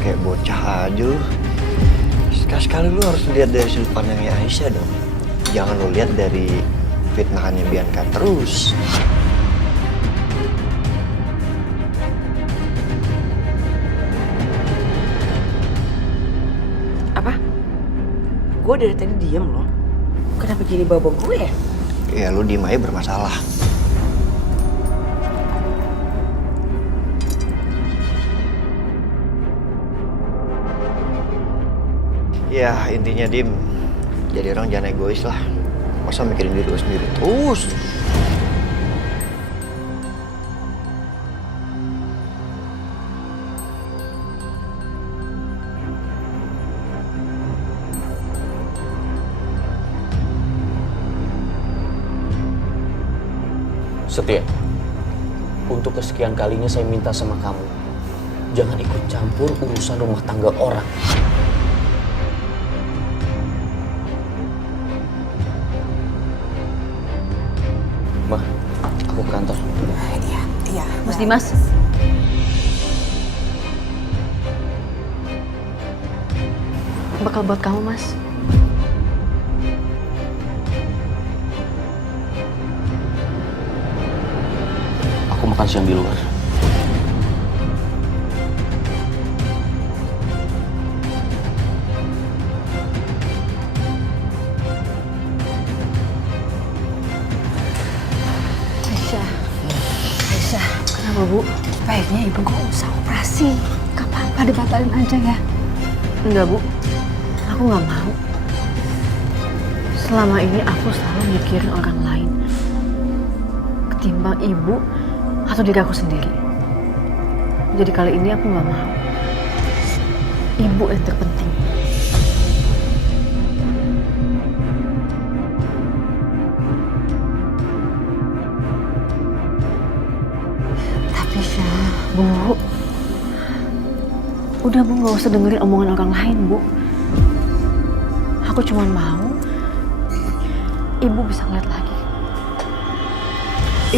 Kayak bocah aja lu. Sekali-sekali lu harus lihat dari sudut pandangnya Aisyah dong. Jangan lu lihat dari fitnahannya Bianca terus. Apa? Gue dari tadi diem loh. Kenapa jadi bawa gue ya? Ya lu diem aja bermasalah. Ya intinya Dim, jadi orang jangan egois lah. Masa mikirin diri lu sendiri terus. Setia, untuk kesekian kalinya saya minta sama kamu, jangan ikut campur urusan rumah tangga orang. Ma, aku ke kantor. Iya. Mas Dimas. Bakal buat kamu, Mas. Aku makan siang di luar. Aisyah, kenapa Bu? Baiknya Ibu gak usah operasi. Gak apa-apa, dibatalin aja ya. Enggak Bu, aku gak mau. Selama ini aku selalu mikirin orang lain ketimbang Ibu atau diri aku sendiri. Jadi kali ini aku gak mau. Ibu yang terpenting. Tapi Syah, Bu, udah Bu gak usah dengerin omongan orang lain Bu. Aku cuma mau Ibu bisa ngeliat lagi.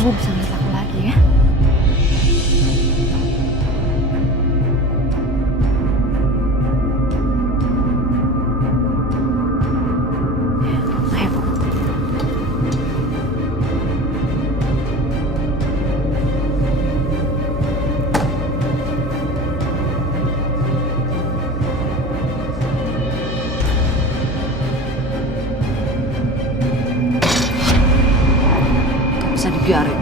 Ibu bisa ngeliat aku lagi ya. Ayo Bu. Bisa dibiarin.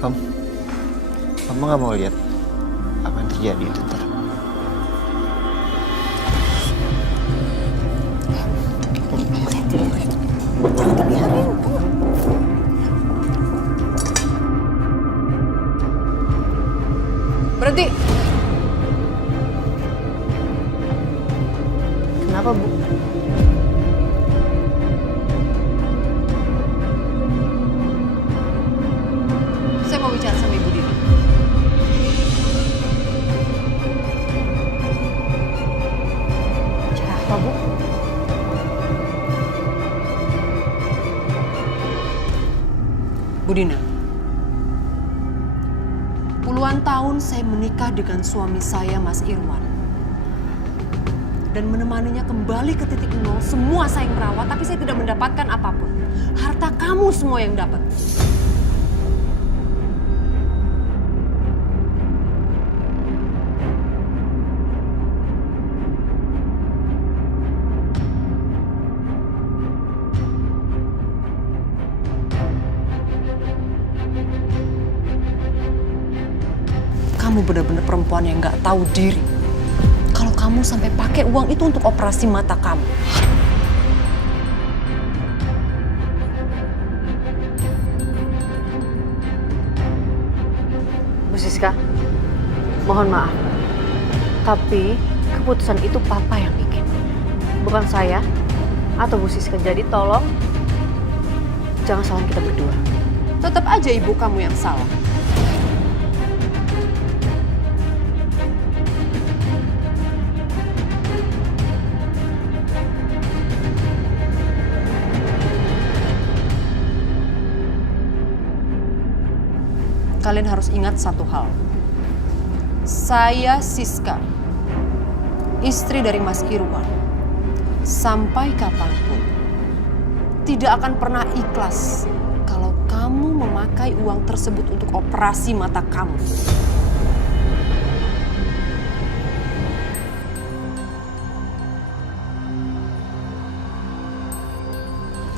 Kamu nggak mau lihat apa yang terjadi itu ntar? Jangan dibiarin. Berhenti. Kenapa Bu? Saya mau bicara sama Ibu Dina. Bicara apa Bu? Bu Dina, puluhan tahun saya menikah dengan suami saya, Mas Irwan. Dan menemaninya kembali ke titik nol, semua saya yang merawat, tapi saya tidak mendapatkan apapun. Harta kamu semua yang dapat. Kamu benar-benar perempuan yang nggak tahu diri. Kalau kamu sampai pakai uang itu untuk operasi mata kamu. Bu Siska, mohon maaf. Tapi keputusan itu Papa yang bikin. Bukan saya atau Bu Siska. Jadi tolong jangan salahin kita berdua. Tetap aja ibu kamu yang salah. kalian harus ingat satu hal. Saya Siska, istri dari Mas Irwan. Sampai kapanpun, tidak akan pernah ikhlas kalau kamu memakai uang tersebut untuk operasi mata kamu.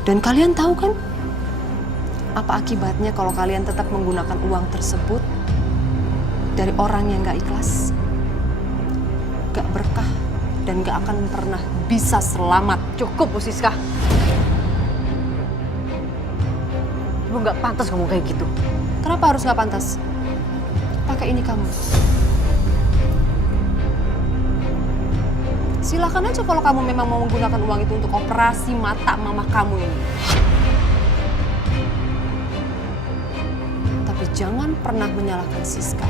Dan kalian tahu kan, apa akibatnya kalau kalian tetap menggunakan uang tersebut dari orang yang gak ikhlas? Gak berkah dan gak akan pernah bisa selamat. Cukup, Bu Siska. Ibu nggak pantas ngomong kayak gitu. Kenapa harus gak pantas? Pakai ini kamu. Silakan aja kalau kamu memang mau menggunakan uang itu untuk operasi mata mama kamu ini. Tapi jangan pernah menyalahkan Siska.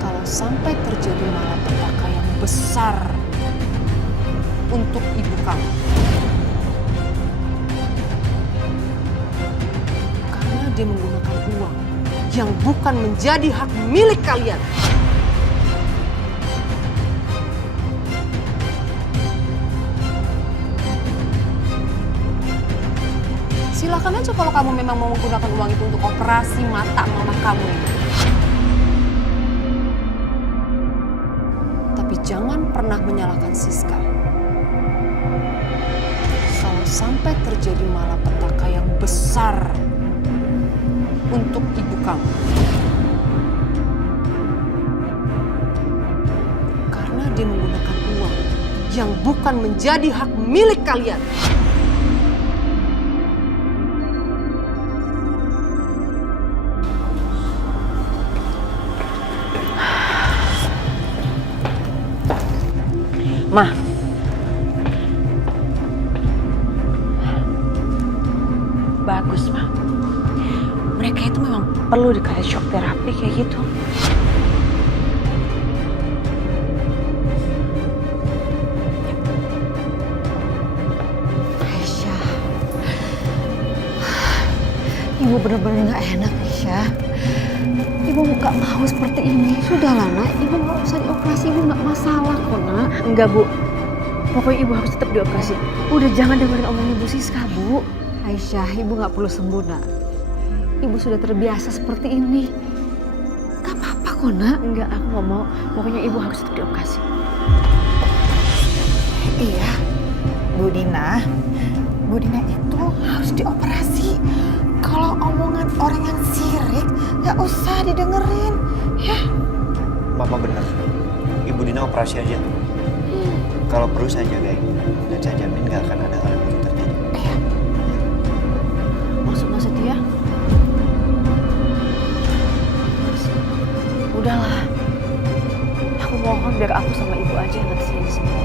Kalau sampai terjadi malapetaka yang besar untuk ibu kamu. Karena dia menggunakan uang yang bukan menjadi hak milik kalian. Silakan aja kalau kamu memang mau menggunakan uang itu untuk operasi mata mama kamu ini. Tapi jangan pernah menyalahkan Siska. Kalau sampai terjadi malapetaka yang besar untuk ibu kamu. Karena dia menggunakan uang yang bukan menjadi hak milik kalian. Ma. Bagus, Ma. Mereka itu memang perlu dikasih shock terapi kayak gitu. Aisyah, Ibu benar-benar gak enak, Aisyah. Ibu gak mau seperti ini. Sudahlah, Nak. Ibu gak usah dioperasi. Ibu gak masalah kok, Nak. Enggak, Bu. Pokoknya Ibu harus tetap dioperasi. Udah jangan dengerin omongan Ibu Siska, Bu. Aisyah, Ibu gak perlu sembuh, Nak. Ibu sudah terbiasa seperti ini. Gak apa-apa kok, Nak. Enggak, aku nggak mau. Pokoknya Ibu harus tetap dioperasi. Iya, Bu Dina itu harus dioperasi. Kalau omongan orang yang sirik, gak usah didengerin. Ya. Mama benar. Ibu Dina operasi aja. Kalau perlu saya jagain. Dan saya jamin gak akan ada hal yang buruk terjadi. Maksud Mas Setia? Mas, udahlah. Aku mohon biar aku sama Ibu aja yang ngertiin semua.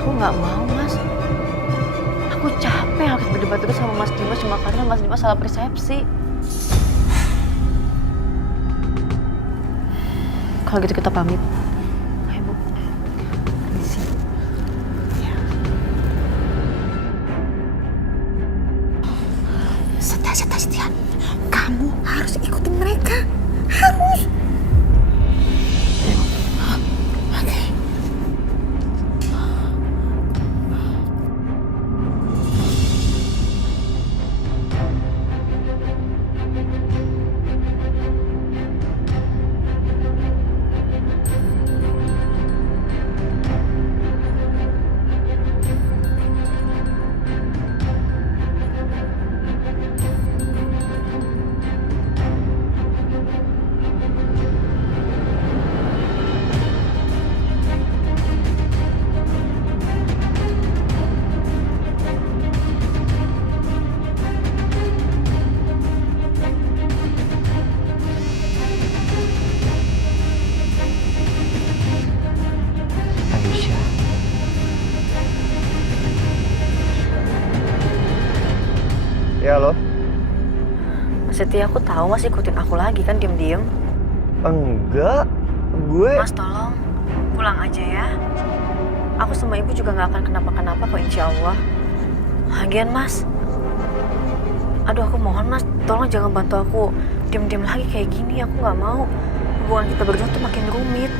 Aku nggak mau, Mas. Aku capek harus berdebat terus sama Mas Dimas cuma karena Mas Dimas salah persepsi. Kalau gitu kita pamit. Ayo, Bu. Permisi. Setia. Kamu harus ikutin mereka. Harus. Oke. Aisyah. Ya, halo? Mas Setia, aku tahu Mas ikutin aku lagi kan diem-diem. Enggak. Gue... Mas tolong pulang aja ya. Aku sama Ibu juga nggak akan kenapa-kenapa kok, insya Allah. Lagian Mas, Aduh, aku mohon Mas, tolong jangan bantu aku diam-diam lagi kayak gini. Aku nggak mau hubungan kita berdua tuh makin rumit.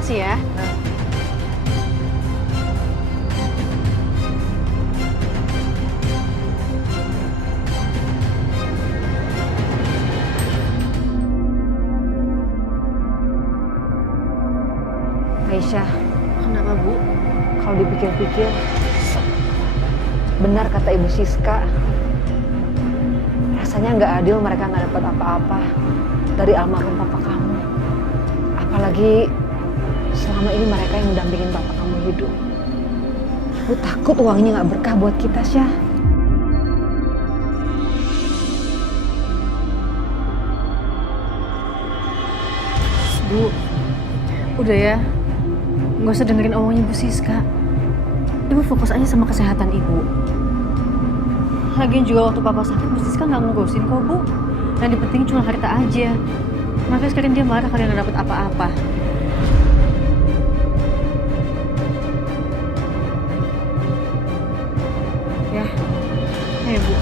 Makasih ya. Aisyah, Kenapa, Bu? kalau dipikir-pikir, benar kata Ibu Siska. Rasanya nggak adil mereka nggak dapat apa-apa dari almarhum papa kamu. Apalagi selama ini mereka yang mendampingin bapak kamu hidup. Bu takut uang ini nggak berkah buat kita, Syah. Bu, udah ya. Nggak usah dengerin omongnya Bu Siska. Ibu fokus aja sama kesehatan Ibu. Lagian juga waktu papa sakit, Bu Siska nggak ngurusin kok, Bu. Yang penting cuma harta aja. Makanya sekarang dia marah kalau nggak dapet apa-apa. Ya, ayo Bu.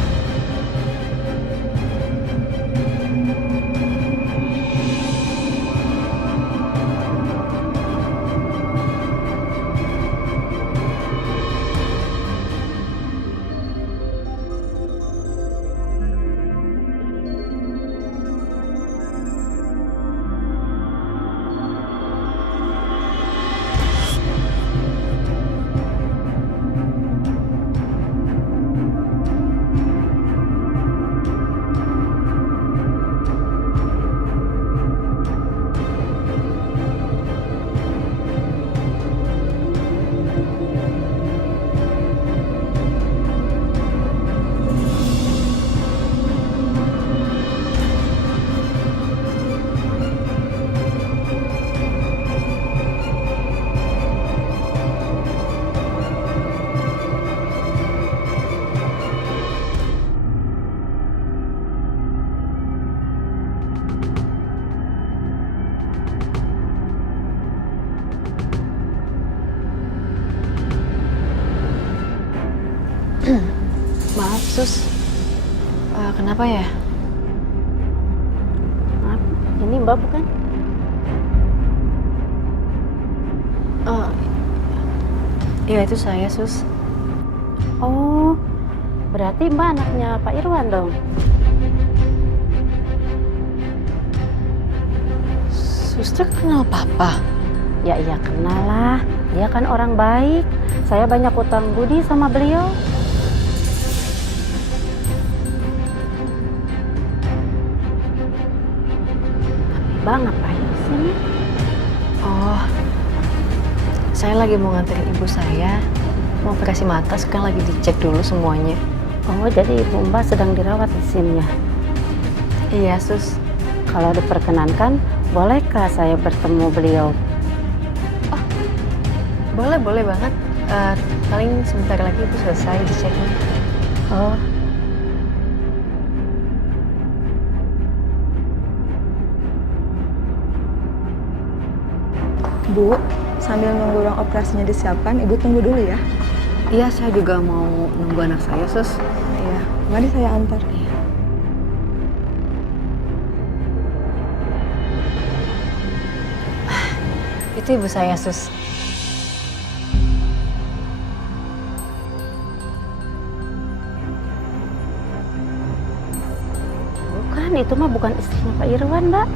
Maaf, Sus. Kenapa ya? Maaf, ini Mbak bukan? Oh, ya itu saya, Sus. Oh, berarti Mbak anaknya Pak Irwan dong? Suster kenal Papa? Ya iya kenal lah, dia kan orang baik. Saya banyak utang budi sama beliau. Mbak ngapain di sini? Oh, saya lagi mau nganterin ibu saya. Mau operasi mata, sekarang lagi dicek dulu semuanya. Oh, jadi Ibu Mbak sedang dirawat di sini ya? Iya, Sus. Kalau diperkenankan, bolehkah saya bertemu beliau? Boleh banget. Paling sebentar lagi ibu selesai diceknya. Oh, Bu, sambil nunggu ruang operasinya disiapkan, Ibu tunggu dulu ya. Iya, saya juga mau nunggu anak saya, Sus. Iya, mari saya antar. Itu ibu saya, Sus. itu mah bukan istrinya Pak Irwan, Mbak.